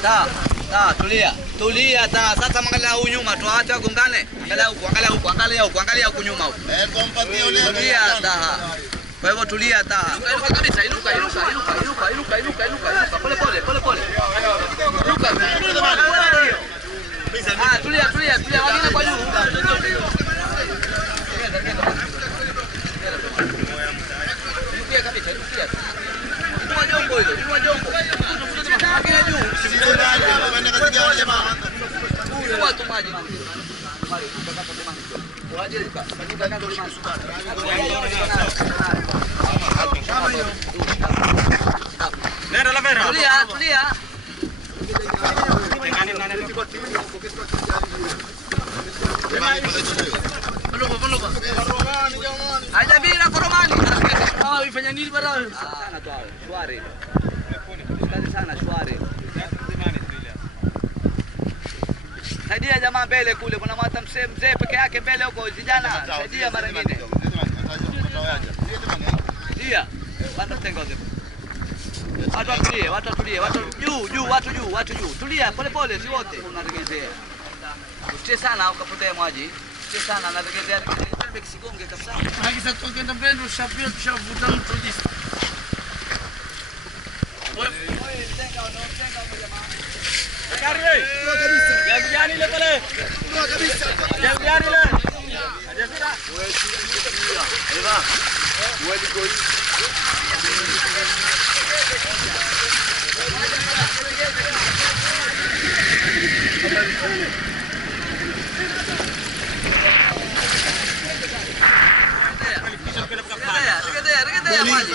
Tulia. Tulia ta. Sasa angalia huko nyuma, tuache gongane. Angalia huko nyuma huko. Tulia ta. Kwa hivyo tulia ta. Inuka kabisa, inuka. Pole. Inuka. Tulia. Wengine kwa juu. Inuka kabisa. Inua jongo hilo. Hakina juu. Watu maji. Nenda la vera. Tulia. Aja bila koromani. Ifanya nini bara? Sana tu hao. Shwari. Sana shwari. Saidia jamaa mbele kule, kuna mata mzee peke yake mbele huko, vijana saidia mara nyingine. Ndio. Bado tengo hapo. Watu tulie, watu juu. Tulia pole, si wote unaregezea. Usitie sana ukapotea maji. Usitie sana anaregezea. Tembe kisigonge kabisa. Hakika tukienda mbele tushavuta mtu jinsi. Kari wewe. Jamjani ile pale. Jamjani ile. Ajafira. Eva. Wewe go. Regedea maji.